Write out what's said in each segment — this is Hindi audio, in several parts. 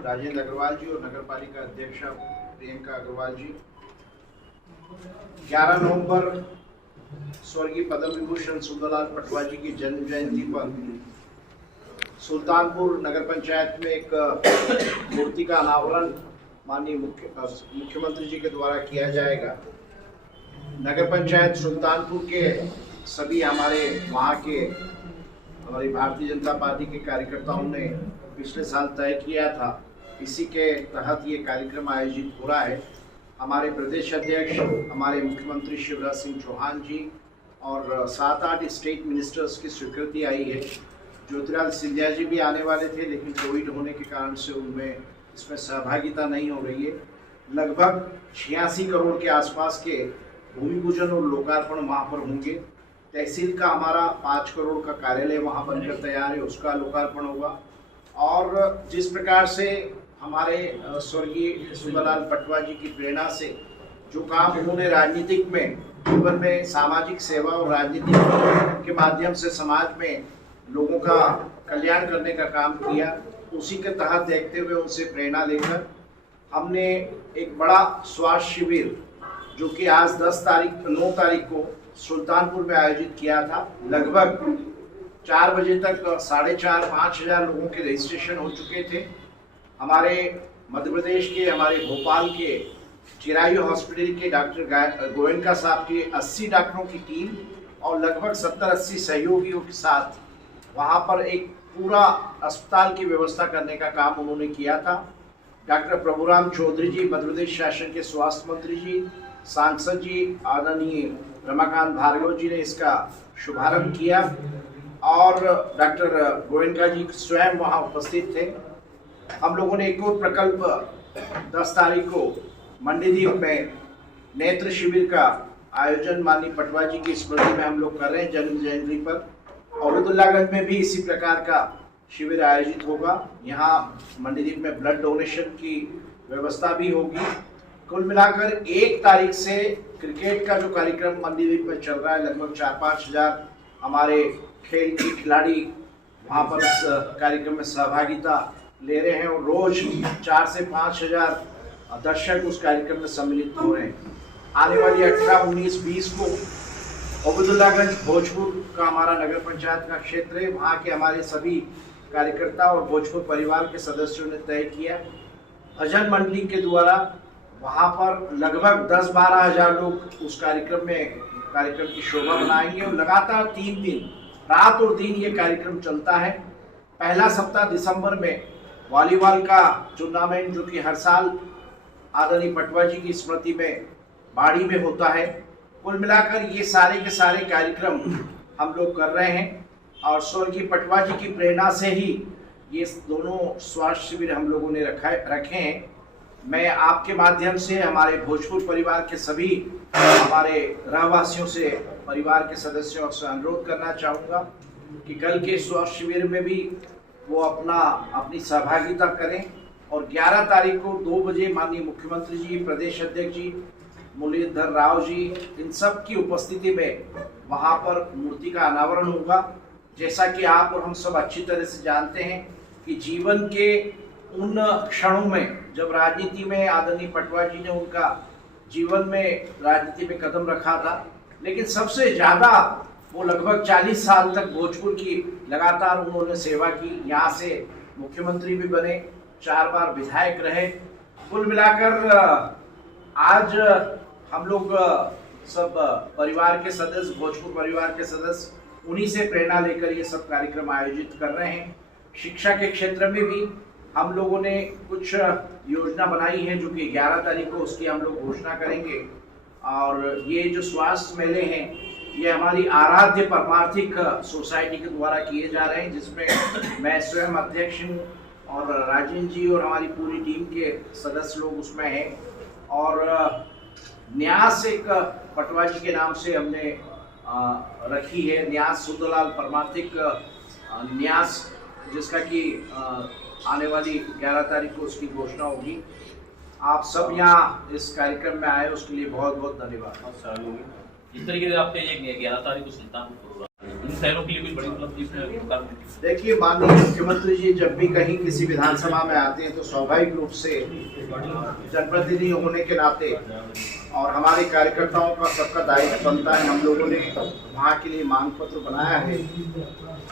राजेंद्र अग्रवाल जी और नगर पालिका अध्यक्षा प्रियंका अग्रवाल जी 11 नवंबर स्वर्गीय पद्म विभूषण सुंदरलाल पटवा जी की जन्म जयंती पर सुल्तानपुर नगर पंचायत में एक मूर्ति का अनावरण माननीय मुख्यमंत्री जी के द्वारा किया जाएगा। नगर पंचायत सुल्तानपुर के सभी हमारी भारतीय जनता पार्टी के कार्यकर्ताओं ने पिछले साल तय किया था, इसी के तहत ये कार्यक्रम आयोजित हो रहा है। हमारे प्रदेश अध्यक्ष हमारे मुख्यमंत्री शिवराज सिंह चौहान जी और 7-8 स्टेट मिनिस्टर्स की स्वीकृति आई है। ज्योतिरादित्य सिंधिया जी भी आने वाले थे, लेकिन कोविड होने के कारण से उनमें इसमें सहभागिता नहीं हो रही है। लगभग 86 करोड़ के आसपास के भूमि पूजन और लोकार्पण वहाँ पर होंगे। तहसील का हमारा 5 करोड़ का कार्यालय वहाँ बनकर तैयार है, उसका लोकार्पण होगा। और जिस प्रकार से हमारे स्वर्गीय सुंदरलाल पटवा जी की प्रेरणा से जो काम उन्होंने राजनीतिक में जीवन में सामाजिक सेवा और राजनीति के माध्यम से समाज में लोगों का कल्याण करने का काम किया, उसी के तहत देखते हुए उनसे प्रेरणा लेकर हमने एक बड़ा स्वास्थ्य शिविर जो कि आज 9 तारीख को सुल्तानपुर में आयोजित किया था। लगभग 4 बजे तक 4,500-5 हज़ार लोगों के रजिस्ट्रेशन हो चुके थे। हमारे मध्य प्रदेश के, हमारे भोपाल के चिरायु हॉस्पिटल के डॉक्टर गोयनका साहब की 80 डॉक्टरों की टीम और लगभग 70-80 सहयोगियों के साथ वहाँ पर एक पूरा अस्पताल की व्यवस्था करने का काम उन्होंने किया था। डॉक्टर प्रभुराम चौधरी जी, मध्य प्रदेश शासन के स्वास्थ्य मंत्री जी, सांसद जी आदरणीय रमाकांत भार्गव जी ने इसका शुभारंभ किया और डॉक्टर गोयनका जी स्वयं वहाँ उपस्थित थे। हम लोगों ने एक और प्रकल्प 10 तारीख को मंडीदीप में नेत्र शिविर का आयोजन माननीय पटवा जी की स्मृति में हम लोग कर रहे हैं जन्म जयंती पर। और अब्दुल्लागंज में भी इसी प्रकार का शिविर आयोजित होगा। यहाँ मंडीदीप में ब्लड डोनेशन की व्यवस्था भी होगी। कुल मिलाकर 1 तारीख से क्रिकेट का जो कार्यक्रम मंडीदीप में चल रहा है, लगभग 4-5 हज़ार हमारे खेल के खिलाड़ी वहाँ पर इस कार्यक्रम में सहभागिता ले रहे हैं और रोज 4 से 5 हज़ार दर्शक उस कार्यक्रम में सम्मिलित हो रहे हैं। आने वाली 18, 19, 20 को अब्दुल्लागंज भोजपुर का हमारा नगर पंचायत का क्षेत्र है, वहाँ के हमारे सभी कार्यकर्ता और भोजपुर परिवार के सदस्यों ने तय किया भजन मंडली के द्वारा वहाँ पर लगभग 10-12 हज़ार लोग उस कार्यक्रम की शोभा बनाएंगे और लगातार 3 दिन रात और दिन ये कार्यक्रम चलता है। पहला सप्ताह दिसंबर में वॉलीबॉल का टूर्नामेंट जो कि हर साल आदरणीय पटवा जी की स्मृति में बाड़ी में होता है। कुल मिलाकर ये सारे के सारे कार्यक्रम हम लोग कर रहे हैं और स्वर्गीय पटवा जी की प्रेरणा से ही ये दोनों स्वास्थ्य शिविर हम लोगों ने रखे हैं। मैं आपके माध्यम से हमारे भोजपुर परिवार के सभी हमारे रहवासियों से, परिवार के सदस्यों से अनुरोध करना चाहूँगा कि कल के स्वास्थ्य शिविर में भी वो अपनी सहभागिता करें और 11 तारीख को 2 बजे माननीय मुख्यमंत्री जी, प्रदेश अध्यक्ष जी, मुरलीधर राव जी, इन सब की उपस्थिति में वहाँ पर मूर्ति का अनावरण होगा। जैसा कि आप और हम सब अच्छी तरह से जानते हैं कि जीवन के उन क्षणों में जब राजनीति में आदरणीय पटवा जी ने उनका जीवन में राजनीति में कदम रखा था, लेकिन सबसे ज़्यादा वो लगभग 40 साल तक भोजपुर की लगातार उन्होंने सेवा की। यहाँ से मुख्यमंत्री भी बने, 4 बार विधायक रहे। कुल मिलाकर आज हम लोग सब परिवार के सदस्य, भोजपुर परिवार के सदस्य, उन्हीं से प्रेरणा लेकर ये सब कार्यक्रम आयोजित कर रहे हैं। शिक्षा के क्षेत्र में भी हम लोगों ने कुछ योजना बनाई है जो कि 11 तारीख को उसकी हम लोग घोषणा करेंगे। और ये जो स्वास्थ्य मेले हैं ये हमारी आराध्य परमार्थिक सोसाइटी के द्वारा किए जा रहे हैं, जिसमें मैं स्वयं अध्यक्ष हूँ और राजेंद्र जी और हमारी पूरी टीम के सदस्य लोग उसमें हैं। और न्यास एक पटवा जी के नाम से हमने रखी है, न्यास सुंदरलाल परमार्थिक न्यास, जिसका कि आने वाली 11 तारीख को उसकी घोषणा होगी। आप सब यहाँ इस कार्यक्रम में आए उसके लिए बहुत बहुत धन्यवाद। जिस तरीके से आपके ये 11 तारीख को सुल्तानपुर होगा, इन शहरों के लिए भी बड़ी उपलब्धि इसमें। देखिए, माननीय मुख्यमंत्री जी जब भी कहीं किसी विधानसभा में आते हैं तो स्वाभाविक रूप से जनप्रतिनिधि होने के नाते और हमारे कार्यकर्ताओं का सबका दायित्व बनता है। हम लोगों ने वहाँ के लिए मांग पत्र बनाया है।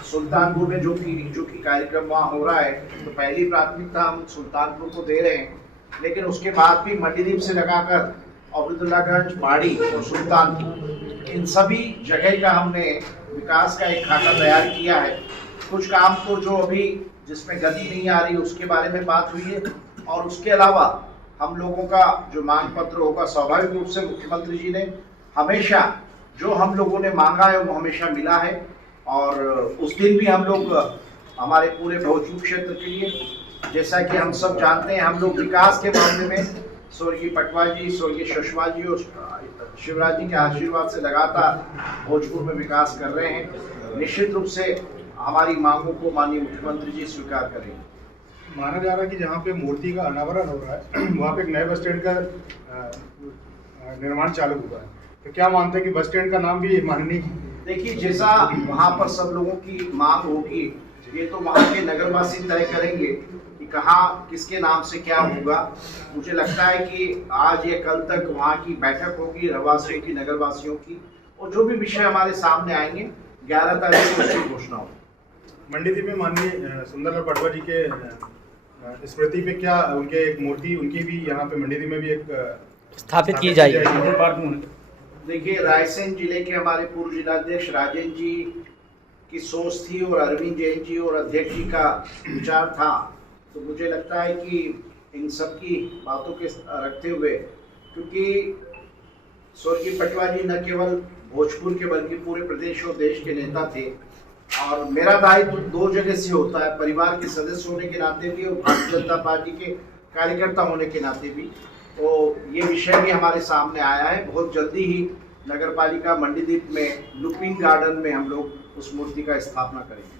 सुल्तानपुर में जो कि कार्यक्रम वहाँ हो रहा है, तो पहली प्राथमिकता हम सुल्तानपुर को दे रहे हैं, लेकिन उसके बाद भी मंडीदीप से लगाकर अब्दुल्लागंज, बाड़ी और सुल्तानपुर, इन सभी जगह का हमने विकास का एक खाका तैयार किया है। कुछ काम तो जो अभी जिसमें गति नहीं आ रही उसके बारे में बात हुई है, और उसके अलावा हम लोगों का जो मांग पत्र होगा, स्वाभाविक रूप से मुख्यमंत्री जी ने हमेशा जो हम लोगों ने मांगा है वो हमेशा मिला है। और उस दिन भी हम लोग हमारे पूरे भोजपुर क्षेत्र के लिए, जैसा कि हम सब जानते हैं, हम लोग विकास के मामले में स्वर्गीय पटवा जी, स्वर्गीय सुषमा जी और शिवराज जी के आशीर्वाद से लगातार भोजपुर में विकास कर रहे हैं। निश्चित रूप से हमारी मांगों को माननीय मुख्यमंत्री जी स्वीकार करेंगे। माना जा रहा है कि जहाँ पे मूर्ति का अनावरण हो रहा है वहाँ पे एक नए बस स्टैंड का निर्माण चालू हुआ है, तो क्या मानते हैं कि बस स्टैंड का नाम भी माननीय? देखिए, जैसा वहाँ पर सब लोगों की मांग होगी, ये तो वहाँ के नगरवासी तय करेंगे कि कहाँ किसके नाम से क्या होगा। मुझे लगता है कि आज या कल तक वहाँ की बैठक होगी रहवासियों की, नगरवासियों की, और जो भी विषय हमारे सामने आएंगे 11 तारीख को उसकी घोषणा होगी। मंडीदीप में माननीय सुंदरलाल पटवा जी के स्मृति पे क्या उनके एक मूर्ति उनकी भी यहाँ पे मंडीदीप में भी एक स्थापित की जाएगी। देखिए, रायसेन जिले के हमारे पूर्व जिलाध्यक्ष राजेंद्र जी की सोच थी और अरविंद जैन जी और अध्यक्ष जी का विचार था, तो मुझे लगता है कि इन सब की बातों के रखते हुए, क्योंकि स्वर्गीय पटवा जी न केवल भोजपुर के बल्कि पूरे प्रदेश और देश के नेता थे, और मेरा दायित्व दो जगह से होता है, परिवार के सदस्य होने के नाते भी और भारतीय जनता पार्टी के कार्यकर्ता होने के नाते भी। तो ये विषय भी हमारे सामने आया है। बहुत जल्दी ही नगरपालिका मंडीदीप में लुपिन गार्डन में हम लोग उस मूर्ति का स्थापना करेंगे।